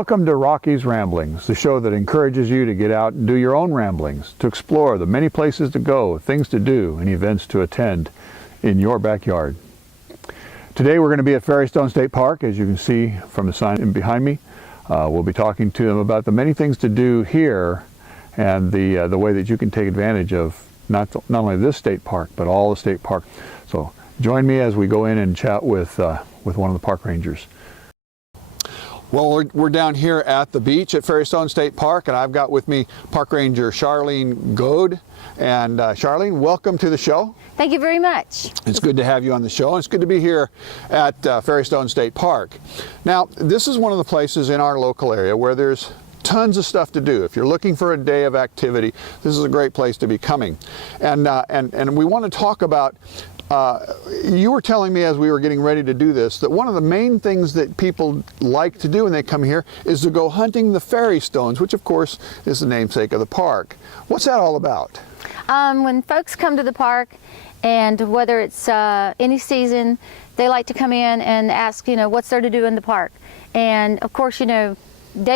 Welcome to Rocky's Ramblings, the show that encourages you to get out and do your own ramblings, to explore the many places to go, things to do, and events to attend in your backyard. Today we're going to be at Ferrystone State Park, as you can see from the sign behind me. We'll be talking to them about the many things to do here and the way that you can take advantage of not only this state park, but all the state park. So join me as we go in and chat with one of the park rangers. Well, we're down here at the beach at Ferrystone State Park, and I've got with me Park Ranger Charlene Goad. And Charlene, welcome to the show. Thank you very much. It's good to have you on the show, and it's good to be here at Ferrystone State Park. Now, this is one of the places in our local area where there's tons of stuff to do. If you're looking for a day of activity, this is a great place to be coming. And we want to talk about you were telling me as we were getting ready to do this that one of the main things that people like to do when they come here is to go hunting the fairy stones, which of course is the namesake of the park. What's that all about? When folks come to the park, and whether it's any season, they like to come in and ask, what's there to do in the park. And of course, day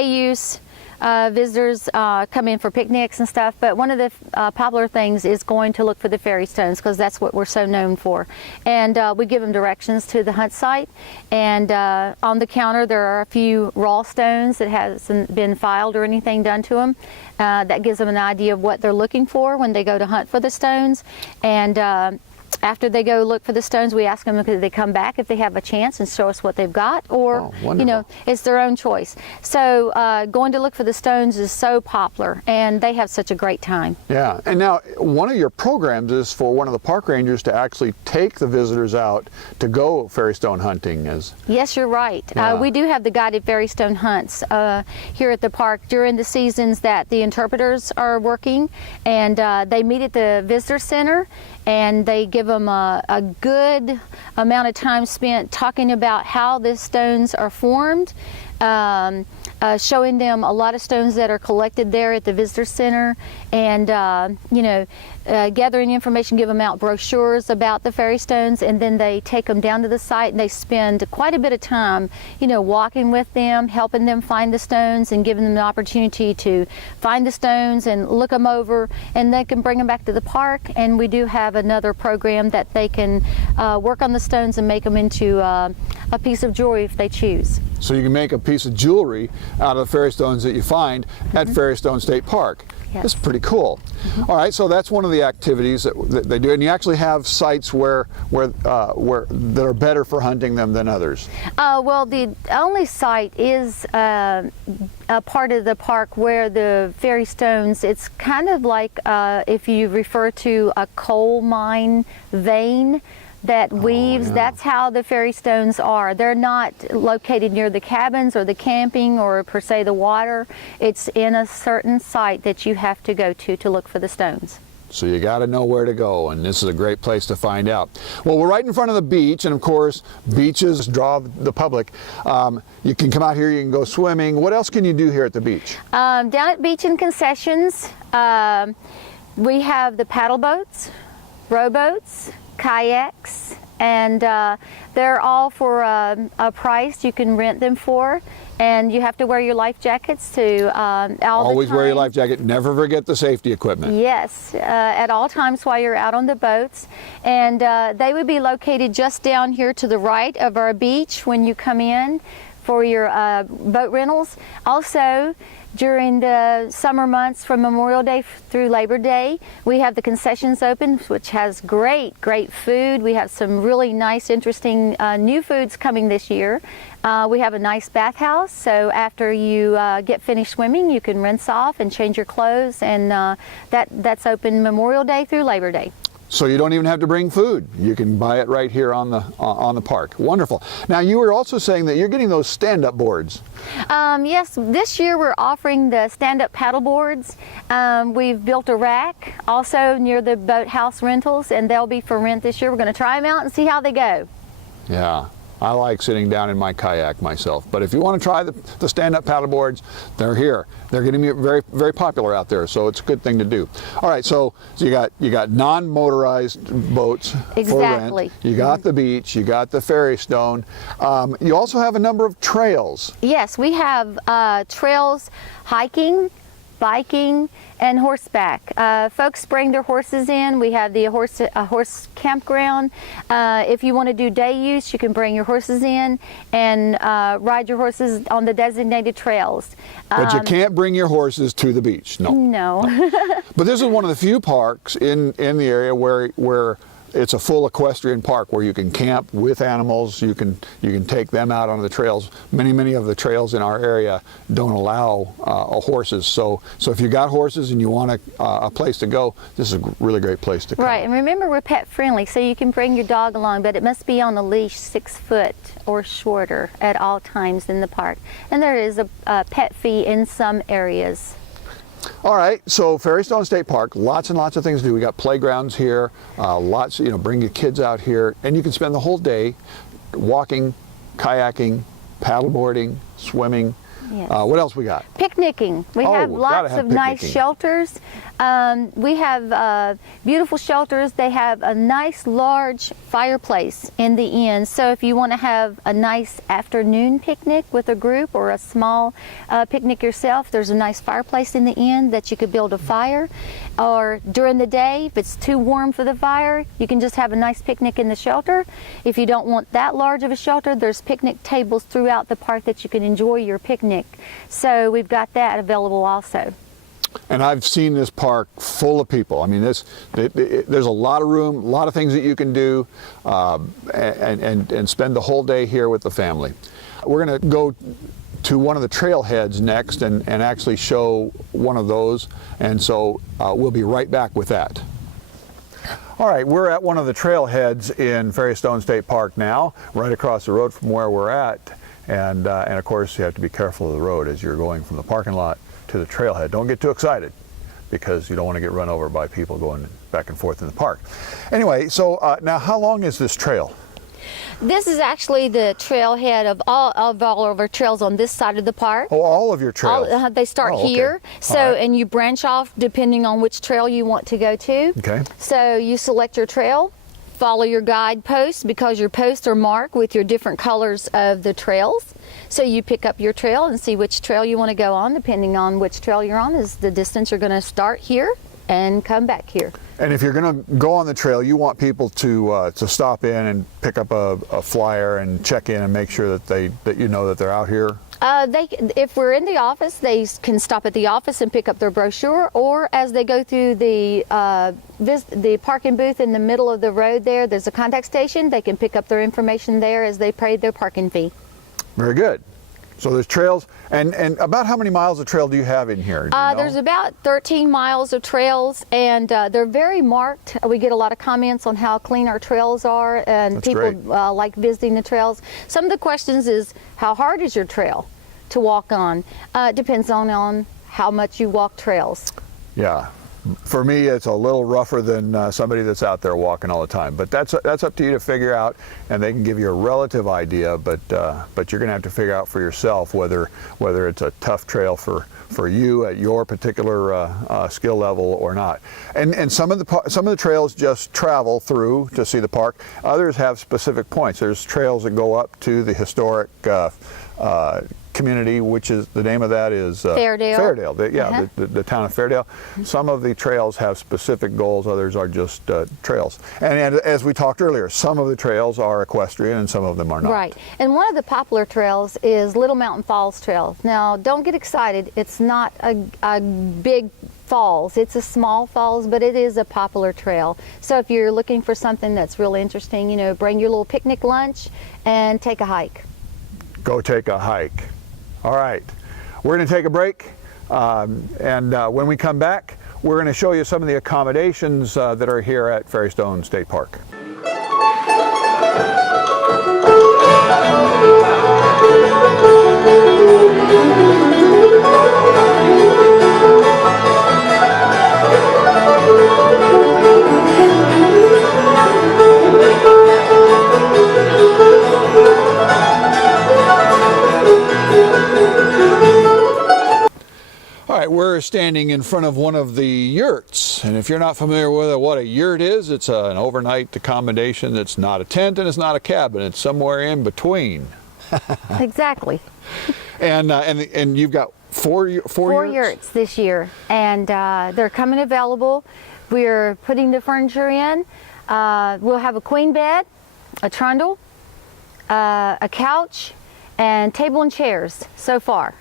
use, visitors come in for picnics and stuff, but one of the popular things is going to look for the fairy stones, because that's what we're so known for. And we give them directions to the hunt site, and on the counter there are a few raw stones that hasn't been filed or anything done to them. That gives them an idea of what they're looking for when they go to hunt for the stones. And after they go look for the stones, we ask them if they come back if they have a chance and show us what they've got, or it's their own choice. So going to look for the stones is so popular, and they have such a great time. Yeah, and now one of your programs is for one of the park rangers to actually take the visitors out to go fairy stone hunting. Yes, you're right. Yeah. We do have the guided fairy stone hunts here at the park during the seasons that the interpreters are working, and they meet at the visitor center, and they give them a good amount of time spent talking about how the stones are formed, showing them a lot of stones that are collected there at the visitor center, and gathering information, give them out brochures about the fairy stones, and then they take them down to the site, and they spend quite a bit of time walking with them, helping them find the stones, and giving them the opportunity to find the stones and look them over, and they can bring them back to the park. And we do have another program that they can work on the stones and make them into a piece of jewelry if they choose. So you can make a piece of jewelry out of the fairy stones that you find at Ferrystone State Park. Yes. That's pretty cool. All right, so that's one of the activities that they do, and you actually have sites where that are better for hunting them than others. Well, the only site is a part of the park where the fairy stones, it's kind of like if you refer to a coal mine vein that weaves. That's how the fairy stones are. They're not located near the cabins or the camping or per se the water. It's in a certain site that you have to go to look for the stones. So you got to know where to go, and this is a great place to find out. Well, we're right in front of the beach, and of course beaches draw the public. You can come out here, you can go swimming. What else can you do here at the beach? Down at Beach and Concessions, we have the paddle boats, rowboats, kayaks, and they're all for a price you can rent them for, and you have to wear your life jackets to always wear your life jacket. Never forget the safety equipment. Yes, at all times while you're out on the boats. And they would be located just down here to the right of our beach when you come in for your boat rentals. Also, during the summer months from Memorial Day through Labor Day, we have the concessions open, which has great food. We have some really nice, interesting new foods coming this year. We have a nice bathhouse, so after you get finished swimming, you can rinse off and change your clothes, and that's open Memorial Day through Labor Day. So you don't even have to bring food. You can buy it right here on the park. Wonderful. Now, you were also saying that you're getting those stand-up boards. Yes, this year we're offering the stand-up paddle boards. We've built a rack also near the boathouse rentals, and they'll be for rent this year. We're going to try them out and see how they go. Yeah. I like sitting down in my kayak myself. But if you want to try the stand-up paddle boards, they're here. They're getting very, very popular out there, so it's a good thing to do. All right, so you got non-motorized boats for rent. You got the beach. You got the ferry stone. You also have a number of trails. Yes, we have trails, hiking, biking, and horseback. Folks bring their horses in. We have the horse campground. If you want to do day use, you can bring your horses in and ride your horses on the designated trails. But you can't bring your horses to the beach. No. No. But this is one of the few parks in the area where it's a full equestrian park where you can camp with animals. You can take them out on the trails. Many of the trails in our area don't allow horses. So if you got horses and you want a place to go, this is a really great place to come. Right, and remember we're pet friendly, so you can bring your dog along, but it must be on a leash 6 foot or shorter at all times in the park. And there is a pet fee in some areas. All right, so Ferrystone State Park, lots and lots of things to do. We got playgrounds here, lots, bring your kids out here, and you can spend the whole day walking, kayaking, paddleboarding, swimming. Yes. What else we got? Picnicking. We have lots of nice shelters. We have beautiful shelters. They have a nice large fireplace in the inn. So if you want to have a nice afternoon picnic with a group or a small picnic yourself, there's a nice fireplace in the inn that you could build a fire. Or during the day, if it's too warm for the fire, you can just have a nice picnic in the shelter. If you don't want that large of a shelter, there's picnic tables throughout the park that you can enjoy your picnic. So we've got that available also. And I've seen this park full of people. I mean, there's a lot of room, a lot of things that you can do, and spend the whole day here with the family. We're going to go to one of the trailheads next and actually show one of those, and so we'll be right back with that. All right, we're at one of the trailheads in Ferrystone State Park now, right across the road from where we're at, and of course you have to be careful of the road as you're going from the parking lot to the trailhead. Don't get too excited because you don't want to get run over by people going back and forth in the park. Anyway, so now how long is this trail? This is actually the trailhead of all of our trails on this side of the park. Oh, all of your trails? They start here, so right. And you branch off depending on which trail you want to go to. Okay. So you select your trail, follow your guide posts because your posts are marked with your different colors of the trails. So you pick up your trail and see which trail you want to go on. Depending on which trail you're on is the distance you're going to start here and come back here. And if you're going to go on the trail, you want people to stop in and pick up a flyer and check in and make sure that you know that they're out here. If we're in the office, they can stop at the office and pick up their brochure, or as they go through the parking booth in the middle of the road there's a contact station. They can pick up their information there as they pay their parking fee. Very good. So there's trails, and about how many miles of trail do you have in here? Do you know? There's about 13 miles of trails, and they're very marked. We get a lot of comments on how clean our trails are, and That's people great. Like visiting the trails. Some of the questions is, how hard is your trail to walk on? It depends on how much you walk trails. Yeah. For me, it's a little rougher than somebody that's out there walking all the time. But that's up to you to figure out, and they can give you a relative idea. But you're going to have to figure out for yourself whether it's a tough trail for you at your particular skill level or not. And some of the trails just travel through to see the park. Others have specific points. There's trails that go up to the historic community, which is the name of that is Fairdale. Fairdale, the town of Fairdale. Some of the trails have specific goals, others are just trails. And as we talked earlier, some of the trails are equestrian and some of them are not. Right. And one of the popular trails is Little Mountain Falls Trail. Now, don't get excited. It's not a big falls. It's a small falls, but it is a popular trail. So if you're looking for something that's really interesting, bring your little picnic lunch and take a hike. Go take a hike. All right, we're going to take a break, and when we come back, we're going to show you some of the accommodations that are here at Ferrystone State Park. standing in front of one of the yurts. And if you're not familiar with what a yurt is, it's an overnight accommodation that's not a tent and it's not a cabin. It's somewhere in between. Exactly. And you've got four yurts this year, and they're coming available. We're putting the furniture in. We'll have a queen bed, a trundle, a couch, and table and chairs so far.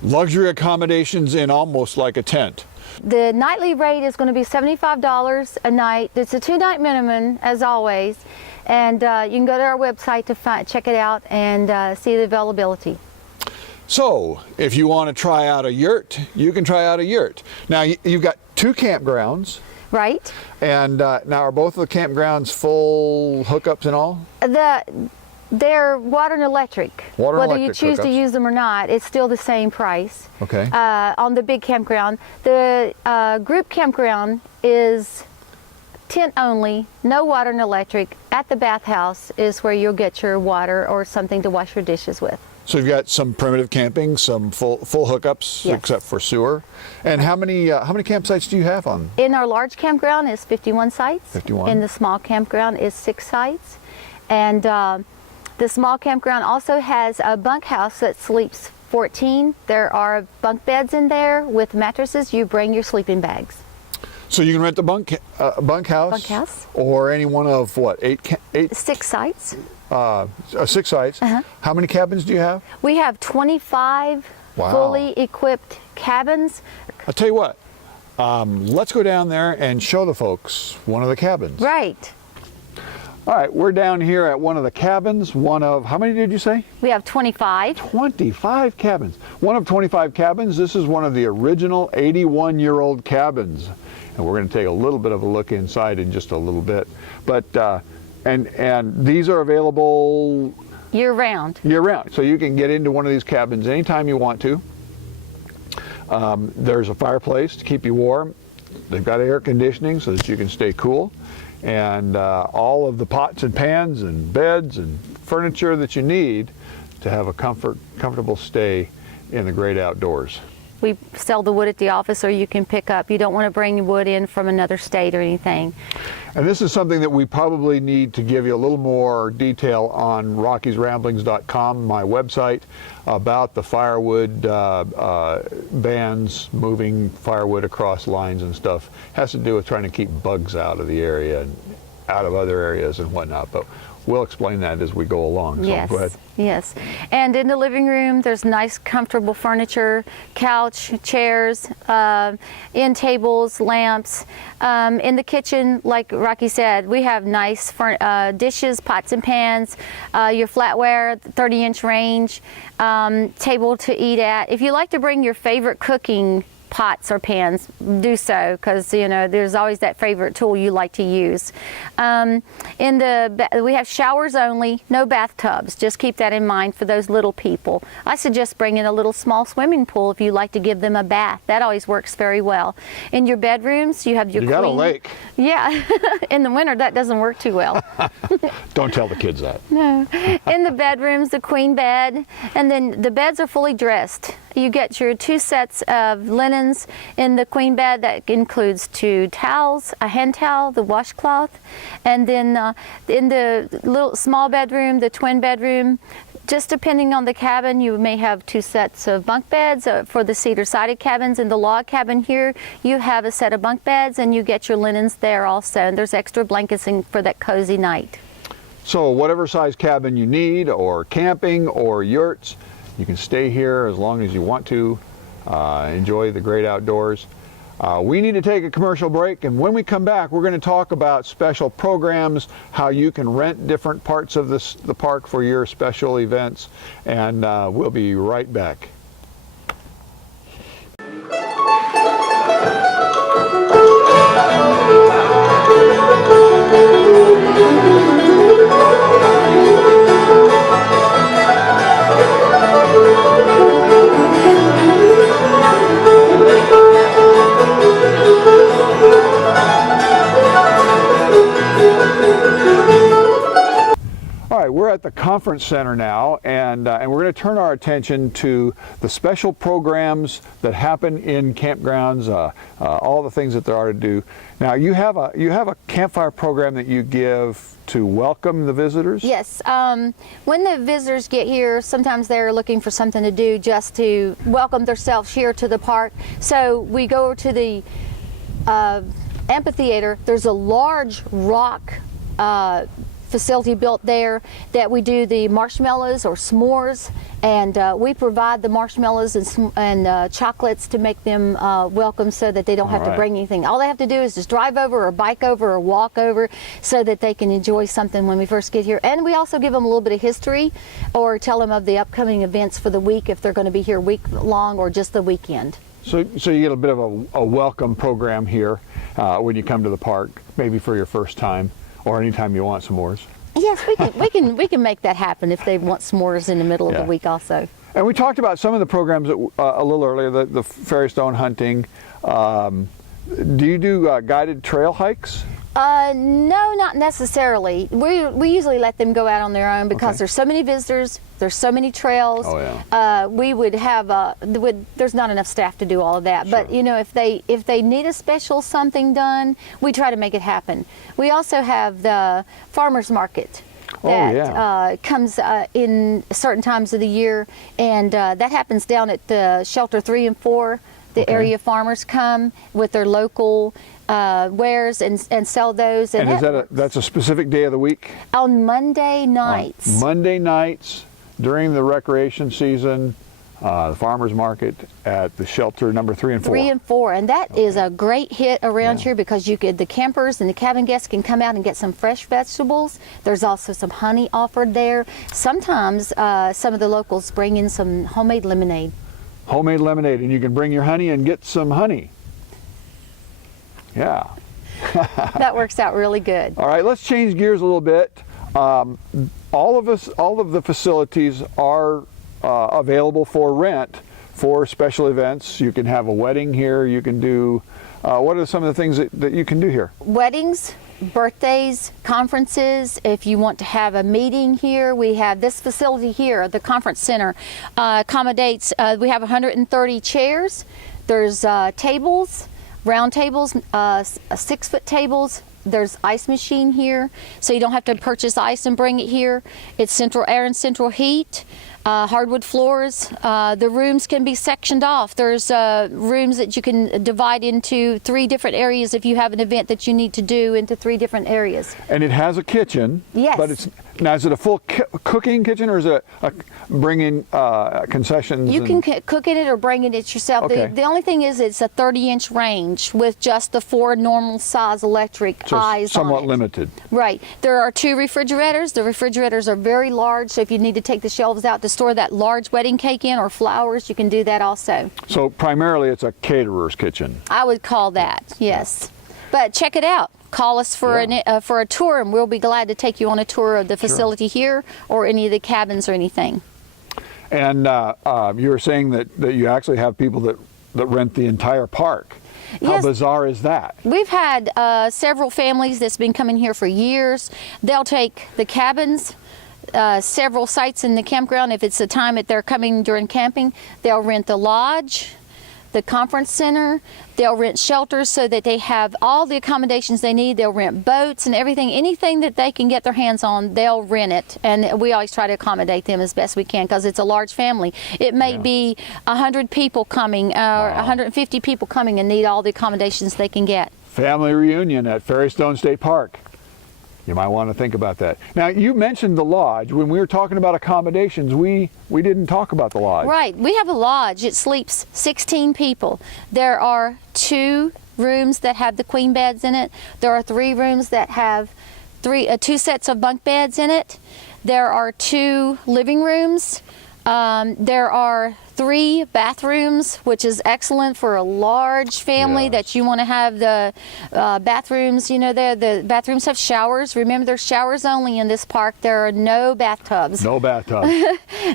Luxury accommodations in almost like a tent. The nightly rate is going to be $75 a night. It's a 2-night minimum, as always, and you can go to our website to check it out and see the availability. So, if you want to try out a yurt, you can try out a yurt. Now, you've got 2 campgrounds. Right. And now, are both of the campgrounds full hookups and all? They're water and electric. Water and Whether electric you choose to hookups. use them or not, it's still the same price. Okay. On the big campground. The group campground is tent only, no water and electric. At the bathhouse is where you'll get your water or something to wash your dishes with. So you've got some primitive camping, some full hookups, Yes. except for sewer. And how many campsites do you have on? In our large campground is 51 sites. 51. In the small campground is 6 sites. And the small campground also has a bunkhouse that sleeps 14. There are bunk beds in there with mattresses. You bring your sleeping bags. So you can rent the bunkhouse. Bunkhouse. Or any one of what? 6 sites. 6 sites. Uh-huh. How many cabins do you have? We have 25 Wow. fully equipped cabins. I'll tell you what. Let's go down there and show the folks one of the cabins. Right. All right, we're down here at one of the cabins. One of, how many did you say? We have 25. 25 cabins. One of 25 cabins. This is one of the original 81-year-old cabins. And we're going to take a little bit of a look inside in just a little bit. But, and these are available Year round. year round. So you can get into one of these cabins anytime you want to. There's a fireplace to keep you warm. They've got air conditioning so that you can stay cool. And all of the pots and pans and beds and furniture that you need to have a comfortable stay in the great outdoors. We sell the wood at the office, or you can pick up. You don't want to bring wood in from another state or anything. And this is something that we probably need to give you a little more detail on RockiesRamblings.com, my website, about the firewood bans, moving firewood across lines and stuff. Has to do with trying to keep bugs out of the area and out of other areas and whatnot. But we'll explain that as we go along. So Yes. go ahead. Yes. And in the living room, there's nice, comfortable furniture, couch, chairs, end tables, lamps. In the kitchen, like Rocky said, we have nice dishes, pots and pans, your flatware, 30-inch range, table to eat at. If you like to bring your favorite cooking pots or pans, do so, because you know there's always that favorite tool you like to use. We have showers only, no bathtubs. Just keep that in mind for those little people. I suggest bringing a little small swimming pool if you like to give them a bath. That always works very well. In your bedrooms, you have your You got a lake. Yeah. In the winter, that doesn't work too well. Don't tell the kids that. No. In the bedrooms, the queen bed, and then the beds are fully dressed. You get your 2 sets of linens in the queen bed. That includes 2 towels, a hand towel, the washcloth, and then in the little small bedroom, the twin bedroom, just depending on the cabin, you may have 2 sets of bunk beds. For the cedar-sided cabins, in the log cabin here, you have a set of bunk beds, and you get your linens there also. And there's extra blankets for that cozy night. So whatever size cabin you need, or camping, or yurts, you can stay here as long as you want to. Enjoy the great outdoors. We need to take a commercial break, and when we come back, we're going to talk about special programs, how you can rent different parts of the park for your special events, and we'll be right back. right, we're at the conference center now, and we're going to turn our attention to the special programs that happen in campgrounds, all the things that there are to do. Now, you have a campfire program that you give to welcome the visitors? Yes. When the visitors get here, sometimes they're looking for something to do just to welcome themselves here to the park. So we go over to the amphitheater. There's a large rock facility built there that we do the marshmallows or s'mores, and we provide the marshmallows and chocolates to make them welcome, so that they don't have to bring anything. All they have to do is just drive over or bike over or walk over, so that they can enjoy something when we first get here. And we also give them a little bit of history, or tell them of the upcoming events for the week, if they're going to be here week long or just the weekend. So you get a bit of a welcome program here when you come to the park, maybe for your first time, or anytime you want s'mores. Yes, we can make that happen if they want s'mores in the middle of the week also. And we talked about some of the programs that, a little earlier, the fairy stone hunting. Do you do guided trail hikes? No, not necessarily. We usually let them go out on their own, because there's so many visitors, there's so many trails. Oh, yeah. We would have there's not enough staff to do all of that. Sure. But you know, if they need a special something done, we try to make it happen. We also have the farmers market that comes in certain times of the year, and that happens down at the shelter 3 and 4. The area farmers come with their local wares and sell those. And is that's a specific day of the week? On Monday nights. On Monday nights during the recreation season, the farmers market at the shelter number 3 and 4. 3 and 4, and that is a great hit around here, because the campers and the cabin guests can come out and get some fresh vegetables. There's also some honey offered there. Sometimes some of the locals bring in some homemade lemonade. Homemade lemonade, and you can bring your honey and get some honey. Yeah. That works out really good. All right, let's change gears a little bit. All of the facilities are available for rent for special events. You can have a wedding here. You can do, what are some of the things that you can do here? Weddings, birthdays, conferences. If you want to have a meeting here, we have this facility here, the conference center, accommodates, we have 130 chairs. There's tables, round tables, 6-foot tables. There's ice machine here, so you don't have to purchase ice and bring it here. It's central air and central heat. Hardwood floors. The rooms can be sectioned off. There's rooms that you can divide into 3 different areas if you have an event that you need to do, into 3 different areas. And it has a kitchen. Yes. But is it a full cooking kitchen, or is it bringing concessions? You can cook in it or bring in it yourself. Okay. The only thing is, it's a 30-inch range with just the 4 normal size electric eyes somewhat on it. limited. Right. There are 2 refrigerators. The refrigerators are very large, so if you need to take the shelves out to store that large wedding cake in, or flowers, you can do that also. So primarily it's a caterer's kitchen. I would call that, yes. But check it out. Call us for a tour, and we'll be glad to take you on a tour of the facility here, or any of the cabins or anything. And you were saying that you actually have people that rent the entire park. How Yes. bizarre is that? We've had several families that's been coming here for years. They'll take the cabins, several sites in the campground. If it's the time that they're coming during camping, they'll rent the lodge, the conference center. They'll rent shelters so that they have all the accommodations they need. They'll rent boats and everything. Anything that they can get their hands on, they'll rent it. And we always try to accommodate them as best we can, because it's a large family. It may be 100 people coming, or 150 people coming, and need all the accommodations they can get. Family reunion at Fairy Stone State Park. You might want to think about that. Now, you mentioned the lodge. When we were talking about accommodations, we didn't talk about the lodge. Right. We have a lodge. It sleeps 16 people. There are 2 rooms that have the queen beds in it. There are 3 rooms that have 2 sets of bunk beds in it. There are 2 living rooms. There are 3 bathrooms, which is excellent for a large family. Yes. That you want to have the bathrooms, you know, the bathrooms have showers. Remember, there's showers only in this park. There are no bathtubs. No bathtub.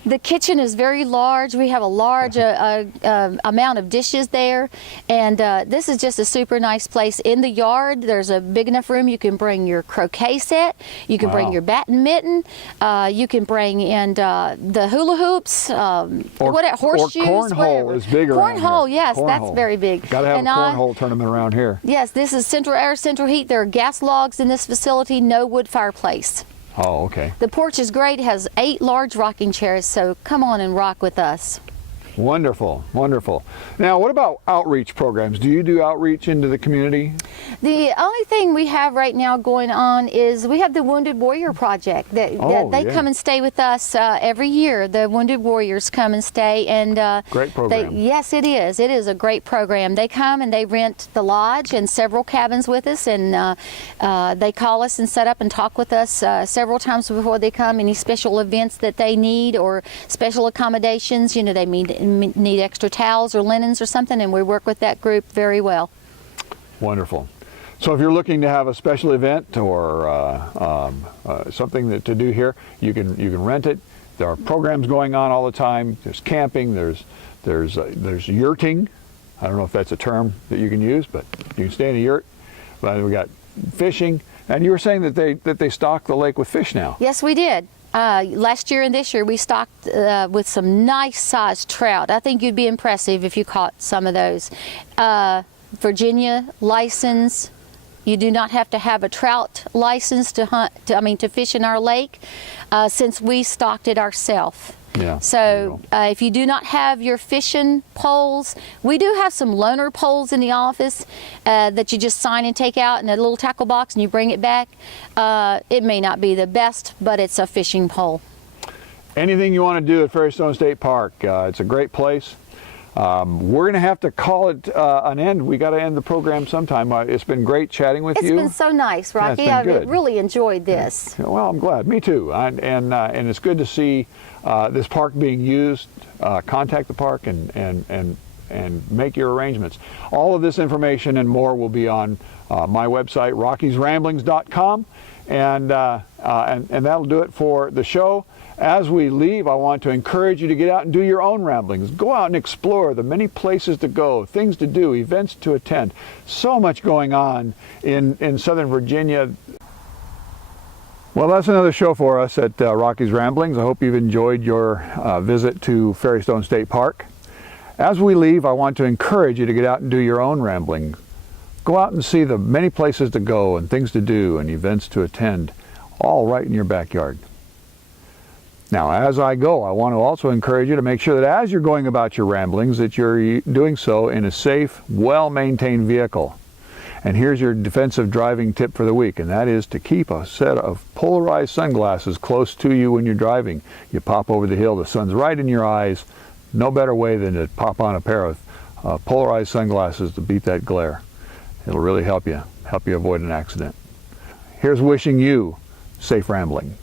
The kitchen is very large. We have a large amount of dishes there, and this is just a super nice place. In the yard, there's a big enough room you can bring your croquet set, you can bring your bat and mitten, you can bring in the hula hoops, horseshoes, or cornhole whatever. is big around Cornhole, here. yes, that's Cornhole. very big. Got to have And a cornhole tournament around here. yes, this is central air, central heat. There are gas logs in this facility, no wood fireplace. Oh, okay. The porch is great. It has 8 large rocking chairs, so come on and rock with us. Wonderful, wonderful. Now, what about outreach programs? Do you do outreach into the community? The only thing we have right now going on is we have the Wounded Warrior Project. They come and stay with us every year. The Wounded Warriors come and stay, and Great program. yes, it is. It is a great program. They come and they rent the lodge and several cabins with us, and they call us and set up and talk with us several times before they come. Any special events that they need or special accommodations, you know, they need extra towels or linens or something, and we work with that group very well. Wonderful. So if you're looking to have a special event or something to do here, you can rent it. There are programs going on all the time. There's camping. There's yurting. I don't know if that's a term that you can use, but you can stay in a yurt. But we got fishing, and you were saying that they stock the lake with fish now. Yes, we did. Last year and this year we stocked with some nice sized trout. I think you'd be impressive if you caught some of those. Virginia license. You do not have to have a trout license to fish in our lake, since we stocked it ourselves. Yeah. So if you do not have your fishing poles, we do have some loaner poles in the office that you just sign and take out in a little tackle box and you bring it back. It may not be the best, but it's a fishing pole. Anything you want to do at Ferrystone State Park, it's a great place. We're going to have to call it an end. We got to end the program sometime. It's been great chatting with you. It's been so nice, Rocky. Yeah, it's been good. I really enjoyed this. Well, I'm glad. Me too. And it's good to see this park being used. Contact the park and make your arrangements. All of this information and more will be on my website, rockysramblings.com, and that'll do it for the show. As we leave, I want to encourage you to get out and do your own ramblings. Go out and explore the many places to go, things to do, events to attend. So much going on in Southern Virginia. Well, that's another show for us at Rocky's Ramblings. I hope you've enjoyed your visit to Ferrystone State Park. As we leave, I want to encourage you to get out and do your own rambling. Go out and see the many places to go and things to do and events to attend, all right in your backyard. Now, as I go, I want to also encourage you to make sure that as you're going about your ramblings, that you're doing so in a safe, well-maintained vehicle. And here's your defensive driving tip for the week, and that is to keep a set of polarized sunglasses close to you when you're driving. You pop over the hill, the sun's right in your eyes. No better way than to pop on a pair of polarized sunglasses to beat that glare. It'll really help you avoid an accident. Here's wishing you safe rambling.